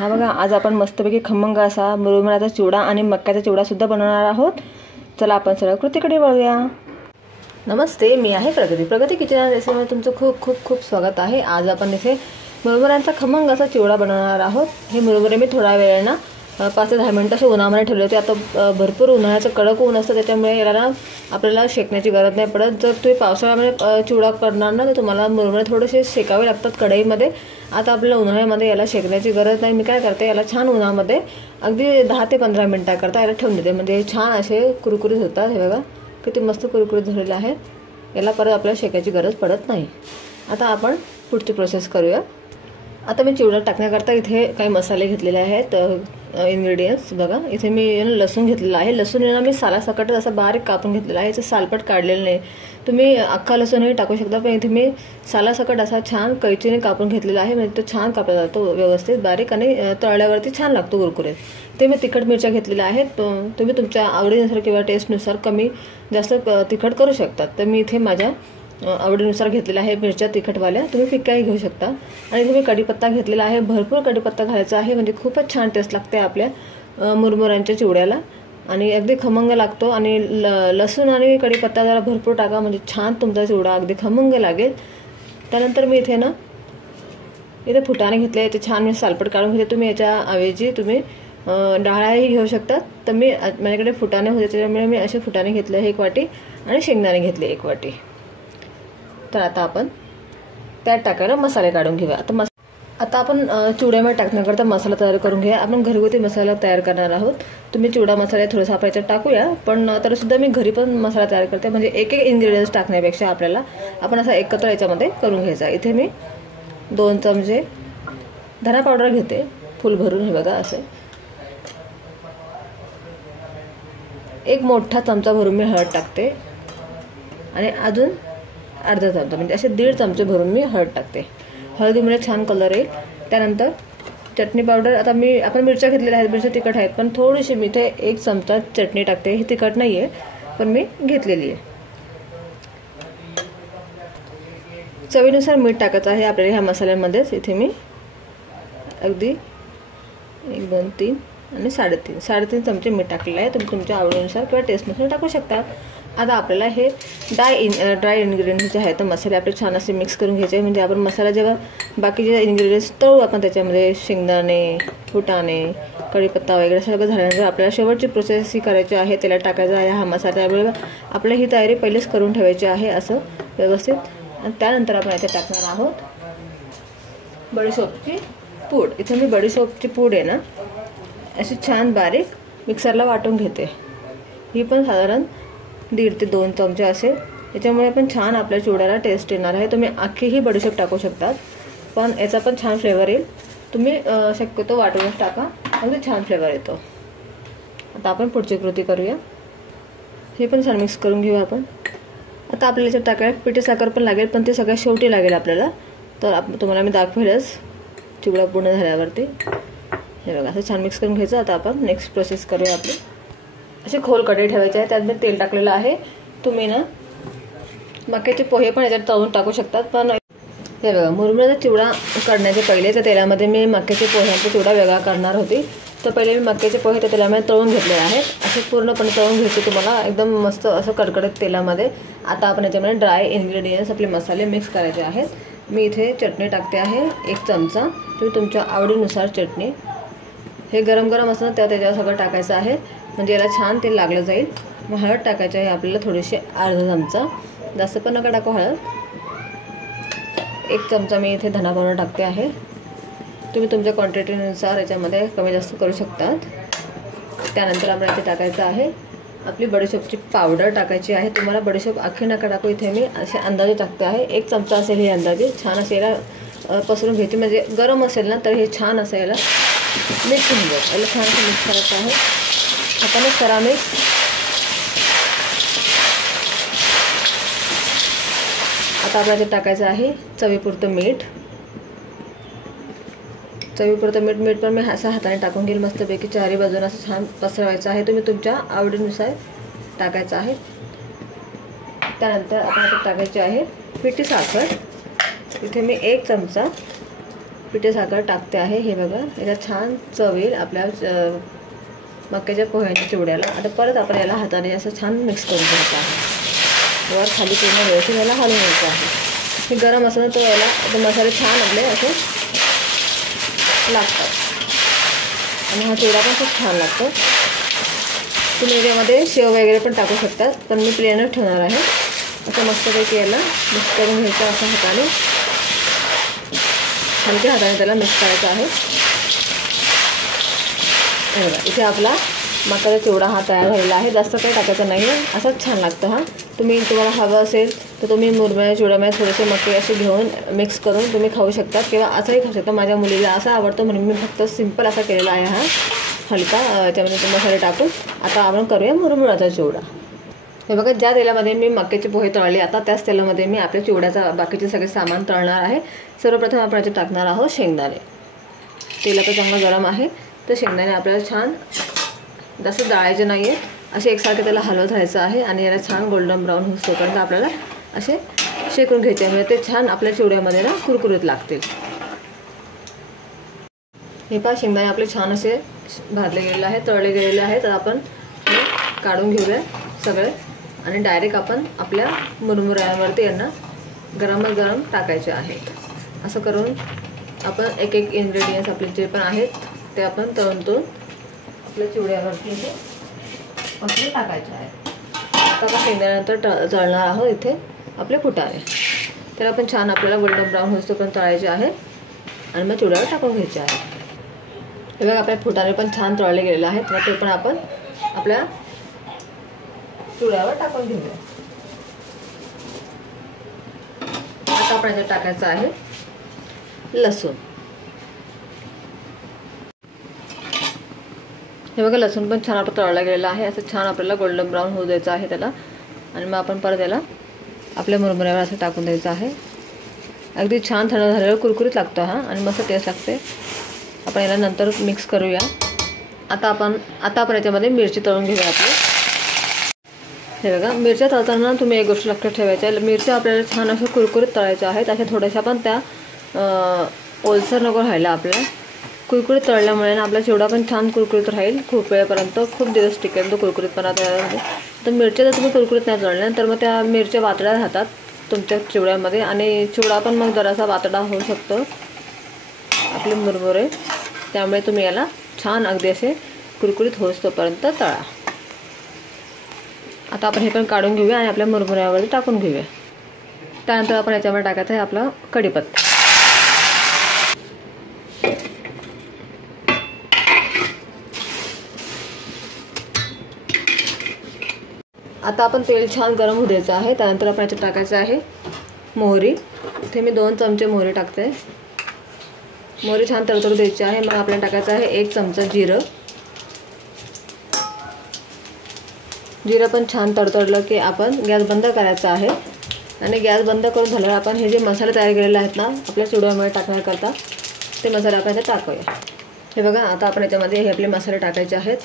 हा बघा, आज आपण मस्तपैकी खमंग असा मुरमुऱ्याचा चिवडा आणि मक्याचा चिवडा सुद्धा बनवणार आहोत. चला आपण सरळ कृतीकडे वळूया. नमस्ते, मी आहे प्रगती किचन रेसिपीमध्ये तुमचं खूप खूप खूप स्वागत आहे. आज आपण इथे मुरमुऱ्यांचा खमंग असा चिवडा बनवणार आहोत. हे मुरमुरे मी थोडा वेळ ना 5 ते 10 मिनिटं असे उन्हामध्ये ठेवले होते. आता भरपूर उन्हाळ्याचं कडक ऊन असतं, त्याच्यामुळे याला ना आपल्याला शेकण्याची गरज नाही पडत. जर तुम्ही पावसाळ्यामध्ये चिवडा करणार ना तर तुम्हाला मुरमुरे थोडेसे शेकावे लागतात कढईमध्ये. आता आपल्याला उन्हाळ्यामध्ये याला शेकण्याची गरज नाही. मी काय करते, याला छान उन्हामध्ये अगदी 10 ते 15 मिनिटाकरता याला ठेवून देते. म्हणजे छान असे कुरकुरीत होतात. हे बघा किती मस्त कुरकुरीत झालेले आहेत. याला परत आपल्याला शेकायची गरज पडत नाही. आता आपण पुढची प्रोसेस करूया. आता मी चिवडा टाकण्याकरता इथे काही मसाले घेतलेले आहेत. इन्ग्रेडियंट्स बघा, इथे मी लसूण घेतलेला आहे. लसूण ना मी सालासकट असा बारीक कापून घेतलेला आहे. याचं सालपट काढलेलं नाही. तुम्ही अख्खा लसूणही टाकू शकता, पण इथे मी सालासकट असा छान कैचीने कापून घेतलेला आहे. म्हणजे तो छान कापला जातो व्यवस्थित बारीक आणि तळल्यावरती छान लागतो कुरकुरीत. ते मी तिखट मिरच्या घेतलेल्या आहेत. तुम्ही तुमच्या आवडीनुसार किंवा टेस्टनुसार कमी जास्त तिखट करू शकतात. तर मी इथे माझ्या आवडीनुसार घेतलेल्या आहे मिरच्या तिखटवाल्या. तुम्ही फिक्काही घेऊ शकता. आणि इथे मी कढीपत्ता घेतलेला आहे. भरपूर कढीपत्ता घालायचा आहे, म्हणजे खूपच छान टेस्ट लागते आपल्या मुरमुऱ्यांच्या चिवड्याला आणि अगदी खमंग लागतो. आणि लसूण आणि कढीपत्ता जरा भरपूर टाका, म्हणजे छान तुमचा चिवडा अगदी खमंग लागेल. त्यानंतर मी इथे फुटाणे घेतले. ते छान मी सालपट काढून घेतले. तुम्ही याच्या ऐवजी तुम्ही डाळही घेऊ शकतात. तर मी माझ्याकडे फुटाणे होते, त्याच्यामुळे मी असे फुटाणे घेतले 1 वाटी आणि शेंगदाणे घेतले 1 वाटी. तर आता आपण त्यात टाकायला मसाले काढून घेऊया. आता आपण चिवड्यामध्ये टाकण्याकरता मसाला तयार करून घेऊया. आपण घरगुती मसाला तयार करणार आहोत. तुम्ही चिवडा मसाला थोडासा आपण याच्यात टाकूया, पण तरी सुद्धा मी घरी पण मसाला तयार करते. म्हणजे एक इन्ग्रेडियंट्स टाकण्यापेक्षा आपल्याला आपण असा एकत्र याच्यामध्ये करून घ्यायचा. इथे मी 2 चमचे धना पावडर घेते फुल भरून. हे बघा असं 1 मोठा चमचा भरून मी हळद टाकते आणि अजून अर्धा चमचा म्हणजे असे 1.5 चमचे भरून मी हळद टाकते. हळदीमुळे छान कलर येईल. त्यानंतर चटणी पावडर. आता आपण मिरच्या घेतलेल्या आहेत, मिरच्या तिखट आहेत, पण थोडीशी मी इथे 1 चमचा चटणी टाकते. ही तिखट नाही आहे, पण मी घेतलेली आहे. चवीनुसार मीठ टाकायचं आहे आपल्याला ह्या मसाल्यांमध्येच. इथे मी अगदी 1 2 3 आणि 3.5 चमचे मीठ टाकलेलं आहे. तुम्ही तुमच्या आवडीनुसार किंवा टेस्टनुसार टाकू शकता. आता आपल्याला हे ड्राय इन्ग्रेडियंट्स जे आहेत तर मसाले आपले छान असे मिक्स करून घ्यायचे. म्हणजे आपण मसाला जेव्हा बाकीचे इन्ग्रेडियंट्स तळू आपण त्याच्यामध्ये शेंगदाणे, फुटाणे, कढीपत्ता वगैरे सगळं झाल्यानंतर आपल्याला शेवटची प्रोसेस ही करायची आहे. त्याला टाकायचा आहे हा मसाला. त्यामुळे आपल्याला ही तयारी पहिलेच करून ठेवायची आहे असं व्यवस्थित. आणि त्यानंतर आपण याच्यात टाकणार आहोत बडीशोपची पूड. इथे मी बडीशोपची पूड आहे ना अशी छान बारीक मिक्सरला वाटून घेते. ही पण साधारण 1.5 ते 2 चमचे असेल. याच्यामुळे पण छान आपल्या चिवड्याला टेस्ट येणार आहे. तुम्ही अख्खीही बडीशोप टाकू शकतात, पण याचा पण छान फ्लेवर येईल. तुम्ही शक्यतो वाटूनच टाका, अगदी छान फ्लेवर येतो. आता आपण पुढची कृती करूया. हे पण छान मिक्स करून घेऊया आपण. आता आपल्याला याच्यात टाकायला पिठी साखर पण लागेल, पण ते सगळ्यात शेवटी लागेल आपल्याला. तर तुम्हाला मी दाखवेलच चिवडा पूर्ण झाल्यावरती. हे बघा असं छान मिक्स करून घ्यायचं. आता आपण नेक्स्ट प्रोसेस करूया. आपली असे खोल कढई ठेवायचे आहे. त्यात मी तेल टाकलेलं आहे. तुम्ही ना मक्याचे पोहे पण याच्यात तळून टाकू शकतात. पण हे बघा, मुरमुऱ्याचा चिवडा करण्याचे पहिले त्या तेलामध्ये मी मक्याचे पोह्यांचा चिवडा वेगळा करणार होती. तर पहिले मी मक्याचे पोहे त्या तेलामध्ये तळून घेतले आहेत. असे पूर्णपणे तळून घ्यायचे तुम्हाला एकदम मस्त असं कडकडत तेलामध्ये. आता आपण याच्यामध्ये ड्राय इन्ग्रेडियंट्स आपले मसाले मिक्स करायचे आहेत. मी इथे चटणी टाकते आहे 1 चमचा. तुम्ही तुमच्या आवडीनुसार चटणी. हे गरम गरम असतं तेव्हा त्याच्यावर सगळं टाकायचं आहे, म्हणजे याला छान तेल लागलं जाईल. मग हळद टाकायची आहे आपल्याला थोडीशी, अर्धा चमचा. जास्त पण नका टाकू हळद. 1 चमचा मी इथे धना पावडर टाकते आहे. तुम्ही तुमच्या क्वांटिटीनुसार याच्यामध्ये कमी जास्त करू शकतात. त्यानंतर आपण इथे टाकायचं आहे आपली बडीशोपची पावडर टाकायची आहे. तुम्हाला बडीशोप अख्खी नका टाकू. इथे मी असे अंदाजे टाकते आहे. 1 चमचा असेल हे अंदाजे. छान असे याला पसरून घ्यायची, म्हणजे गरम असेल ना तर हे छान असं याला मिक्स होऊन जाईल. याला छान असं मिक्स करायचं आहे. हातानेच करा मिक्स. आता आपल्याला टाकायचं आहे चवीपुरतं मीठ. मीठ पण मी असं हाताने टाकून घेईल. मस्तपैकी चारी बाजूने असं छान पसरवायचं आहे. तुम्ही तुमच्या आवडीनुसार टाकायचं आहे. त्यानंतर आपण टाकायची आहे पिठी साखर. इथे मी 1 चमचा पिठी साखर टाकते आहे। हे बघा, याच्यात छान चव येईल आपल्या मक्याच्या पोह्यांच्या चिवड्याला। आता परत आपण याला हाताने असं छान मिक्स करून घ्यायचं आहे। वर खाली पूर्ण व्यवस्थित याला हलवून घ्यायचं आहे। हे गरम असं तो याला मसाले छान आपले असे लागतात आणि हा चिवडा पण खूप छान लागतो। तुम्ही याच्यामध्ये शेव वगैरे पण टाकू शकता, पण मी प्लेनच ठेवणार आहे। असं मस्तपैकी याला मिक्स करून घ्यायचं असं हाताने, हलक्या हाताने त्याला मिक्स करायचं आहे। हे बघा, इथे आपला मक्याचा चिवडा हा तयार झालेला आहे। जास्त काही टाकायचं नाही आहे, असंच छान लागतं हा। तुम्हाला हवं असेल तर तुम्ही मुरमुऱ्या चिवड्यामध्ये थोडेसे मके असे घेऊन मिक्स करून तुम्ही खाऊ शकता किंवा असंही खाऊ शकता। माझ्या मुलीला असा आवडतो म्हणून मी फक्त सिंपल असा केलेला आहे हा, हलका त्यामध्ये मसाले टाकून। आता आपण करूया मुरमुऱ्याचा चिवडा। हे बघा, ज्या तेलामध्ये मी मक्याचे पोहे तळले आता त्याच तेलामध्ये मी आपल्या चिवड्याचा बाकीचे सगळे सामान तळणार आहे। सर्वप्रथम आपण याच्यात टाकणार आहोत शेंगदाणे। तेल आता चांगलं गरम आहे, तर शेंगदाणे आपल्याला छान जास्त जाळायचे नाही आहे, असे एकसारखे त्याला हलवत राहायचं आहे आणि याला छान गोल्डन ब्राऊन होईपर्यंत आपल्याला असे शेकून घ्यायचे आहे, ते छान आपल्या चिवड्यामध्ये ना कुरकुरीत लागतील। हे पहा, शेंगदाणे आपले छान असे भाजले गेलेले आहेत, तळले गेलेले आहेत। तर आपण काढून घेऊया सगळे आणि डायरेक्ट आपण आपल्या मुरमुऱ्यांवरती यांना गरम टाकायचे आहेत। असं करून आपण एक एक इन्ग्रेडियंट्स आपले जे पण आहेत ते आपण तळून आपल्या चिवड्यावरती हे असले टाकायचे आहेत। आता आपण शेंगदाण्यानंतर तळणार आहोत इथे आपले फुटाणे। त्याला पण छान आपल्याला गोल्डन ब्राऊन होईपर्यंत तळायचे आहे आणि मग चिवड्यावर टाकून घ्यायचे आहे। हे बघा, आपले फुटाणे पण छान तळले गेलेले आहेत, तर ते पण आपण आपल्या चिवड्यावर टाकून घेऊया। आता आपण याच्यात टाकायचं आहे लसूण। हे बघा, लसूण पण छान आपलं तळला गेलेला आहे। असं छान आपल्याला गोल्डन ब्राऊन होऊ द्यायचं आहे त्याला आणि मग आपण परत याला आपल्या मुरमुऱ्यावर असं टाकून द्यायचं आहे। अगदी छान थंड झाल्यावर कुरकुरीत लागतो हा आणि मस्त टेस्ट लागते। आपण याला नंतर मिक्स करूया। आता आपण याच्यामध्ये मिरची तळून घेऊया आपली। हे बघा, मिरच्या तळताना तुम्ही एक गोष्ट लक्षात ठेवायची, मिरच्या आपल्याला छान अशा कुरकुरीत तळायच्या आहेत। अशा थोड्याशा पण त्या ओलसर नको राहायला, आपल्या कुरकुरीत तळल्यामुळे ना आपला चिवडा पण छान कुरकुरीत राहील खूप वेळेपर्यंत, खूप दिवस टिकेल तो कुरकुरीतपणा त्यामध्ये। तर मिरच्या जर तुम्ही कुरकुरीत नाही तळल्या तर मग त्या मिरच्या वातड्या राहतात तुमच्या चिवड्यामध्ये आणि चिवडा पण मग जरासा वातडा होऊ शकतो आपले मुरमुरे। त्यामुळे तुम्ही याला छान अगदी असे कुरकुरीत होईपर्यंत तळा। आता आपण हे पण काढून घेऊया आणि आपल्या मुरमुऱ्यावर टाकून घेऊया। त्यानंतर आपण याच्यामध्ये टाकायचं आहे आपला कढीपत्ता। आता आपण तेल छान गरम होऊ द्यायचं आहे। त्यानंतर आपण याच्यात टाकायचं आहे मोहरी। इथे मी 2 चमचे मोहरी टाकते। मोहरी छान तडतडू द्यायची आहे। मग आपल्याला टाकायचं आहे 1 चमचा जिरं। जिरं पण छान तडतडलं की आपण गॅस बंद करायचा आहे आणि गॅस बंद करून झाल्यावर आपण हे जे मसाले तयार केलेले आहेत ना आपल्या चिवड्यामध्ये टाकण्याकरता, ते मसाले आपण याच्यात टाकूया। हे बघा, आता आपण याच्यामध्ये हे आपले मसाले टाकायचे आहेत।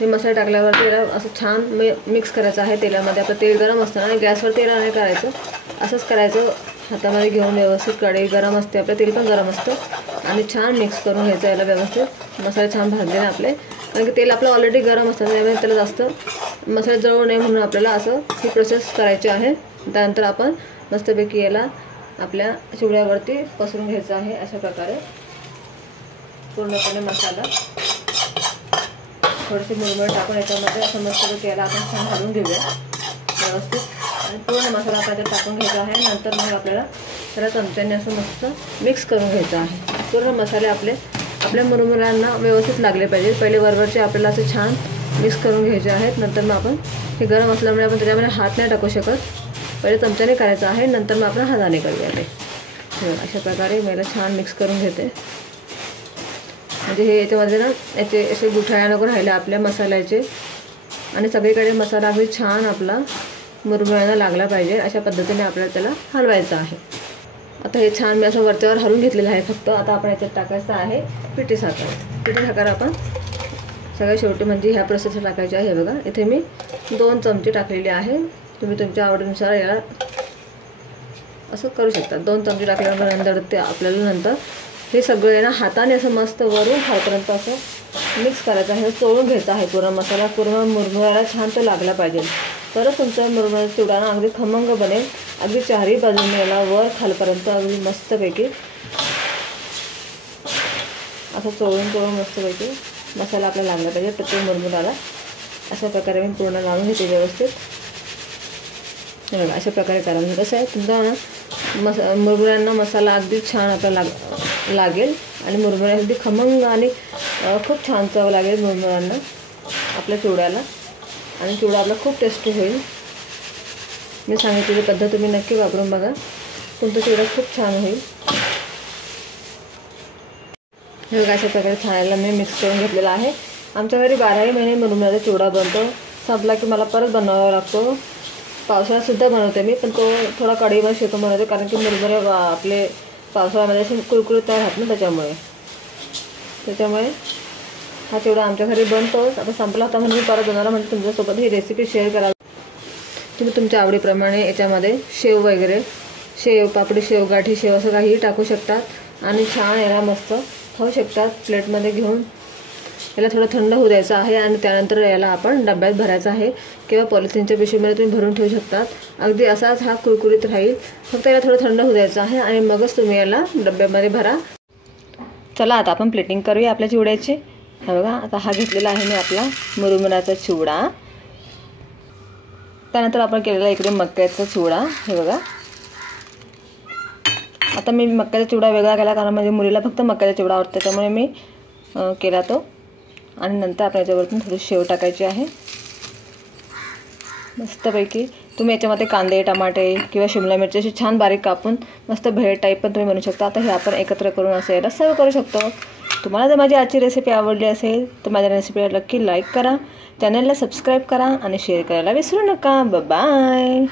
हे मसाले टाकल्यावर त्याला असं छान मिक्स करायचं आहे तेलामध्ये। आपलं तेल गरम असतं आणि गॅसवर तेल नाही करायचं, असंच करायचं हातामध्ये घेऊन व्यवस्थित। कढई गरम असते, आपलं तेल पण गरम असतं आणि छान मिक्स करून घ्यायचं याला व्यवस्थित। मसाले छान भाजले ना आपले, कारण की तेल आपलं ऑलरेडी गरम असतं त्यामुळे त्याला जास्त मसाले जळू नये म्हणून आपल्याला असं ही प्रोसेस करायची आहे। त्यानंतर आपण मस्तपैकी याला आपल्या चिवड्यावरती पसरून घ्यायचं आहे अशा प्रकारे पूर्णपणे मसाला। थोडेसे मुरमुरे टाकून याच्यामध्ये असं मस्तपैकी याला आपण छान घालून घेऊया व्यवस्थित आणि पूर्ण मसाला आपण त्यात टाकून घ्यायचा आहे। नंतर मग आपल्याला त्याला चमच्याने असं मस्त मिक्स करून घ्यायचं आहे। पूर्ण मसाले आपल्या मुरमुऱ्यांना व्यवस्थित लागले पाहिजे। पहिले वरवरचे आपल्याला असं छान मिक्स करून घ्यायचे आहेत। नंतर मग आपण हे गरम असल्यामुळे आपण त्याच्यामध्ये हात नाही टाकू शकत, पहिले चमच्याने करायचं आहे, नंतर मग आपण हाताने करूया ते। अशा प्रकारे मला छान मिक्स करून घेते, म्हणजे हे याच्यामध्ये ना याचे असे गुठळ्या नको राहिले आपल्या मसाल्याचे आणि सगळीकडे मसाला अगदी छान आपला मुरमुऱ्यांना लागला पाहिजे। अशा पद्धतीने आपल्याला त्याला हलवायचं आहे। आता हे छान मी असं वरच्यावर हलवून घेतलेलं आहे फक्त। आता आपण याच्यात टाकायचं आहे पिठी साखर। पिठी साखर आपण सगळ्यात शेवटी म्हणजे ह्या प्रोसेसला टाकायची आहे। हे बघा, इथे मी 2 चमचे टाकलेले आहे। तुम्ही तुमच्या आवडीनुसार याला असं करू शकता। 2 चमचे टाकल्यानंतर ते आपल्याला नंतर हे सगळे ना हाताने असं मस्त वरून खालपर्यंत असं मिक्स करायचं आहे, चोळून घ्यायचा आहे. पूर्ण मसाला पूर्ण मुरमुऱ्याला छान तो लागला पाहिजे, तरच तुमचा मुरमुऱ्याचा चिवडा ना अगदी खमंग बनेल. अगदी चारही बाजूने याला वर खालपर्यंत अगदी मस्तपैकी असं चोळून मस्तपैकी मसाला आपल्याला लागला पाहिजे प्रत्येक मुरमुऱ्याला. अशा प्रकारे मी पूर्ण लावून घेते व्यवस्थित. अशा प्रकारे करा. म्हणजे कसं आहे तुमचा ना मुरमुऱ्यांना मसाला अगदी छान आपल्याला लागेल आणि मुरमुरे अगदी खमंग आणि खूप छान चव लागेल मुरमुऱ्यांना आपल्या चिवड्याला, आणि चिवडा आपला खूप टेस्टी होईल. मी सांगितलेली पद्धत तुम्ही नक्की वापरून बघा, तुमचा चिवडा खूप छान होईल. हे बघा अशा प्रकारे छान मी मिक्स करून घेतलेला आहे. आमच्या घरी 12ही महिने मुरमुऱ्याचा चिवडा बनतो. संपला की मला परत बनवावा लागतो. पावसाळ्यातसुद्धा बनवते मी, पण तो थोडा कढईवर शेकून बनवते, कारण की मुरमुरे आपले पावसाळ्यामध्ये असे कुरकुरीत राहत ना, त्याच्यामुळे हा चिवडा आमच्या घरी बनतोच. आता संपला होता म्हणून मी परत बनवला, म्हणजे तुमच्यासोबत ही रेसिपी शेअर करावी. तुम्ही तुमच्या आवडीप्रमाणे याच्यामध्ये शेव वगैरे, शेव पापडी, शेव गाठी, शेव असं काहीही टाकू शकतात आणि छान याला मस्त खाऊ शकतात. प्लेटमध्ये घेऊन याला थोडं थंड होऊ द्यायचं आहे आणि त्यानंतर याला आपण डब्यात भरायचं आहे किंवा पॉलिथिनच्या पिशवीमध्ये तुम्ही भरून ठेवू शकतात. अगदी असाच हा कुरकुरीत राहील. फक्त याला थोडं थंड होऊ द्यायचं आहे आणि मगच तुम्ही याला डब्यामध्ये भरा. चला आता आपण प्लेटिंग करूया आपल्या चिवड्याची. हे बघा आता हा घेतलेला आहे मी आपला मुरमुऱ्याचा चिवडा. त्यानंतर आपण केलेला इकडे मक्याचा चिवडा. हे बघा आता मी मक्याचा चिवडा वेगळा केला, कारण माझ्या मुलीला फक्त मक्याचा चिवडा आवडतो, त्यामुळे मी केला तो. आणि नंतर आपण याच्यावरतून थोडी शेव टाकायची आहे मस्तपैकी. तुम्ही याच्यामध्ये कांदे, टमाटे किंवा शिमला मिरची अशी छान बारीक कापून मस्त भेळ टाईप पण तुम्ही बनवू शकता. आता हे आपण एकत्र करून असं याला सर्व करू शकतो. तुम्हाला जर माझी आजची रेसिपी आवडली असेल तर माझ्या रेसिपीला नक्की लाईक करा, चॅनलला सबस्क्राईब करा आणि शेअर करायला विसरू नका. बाय.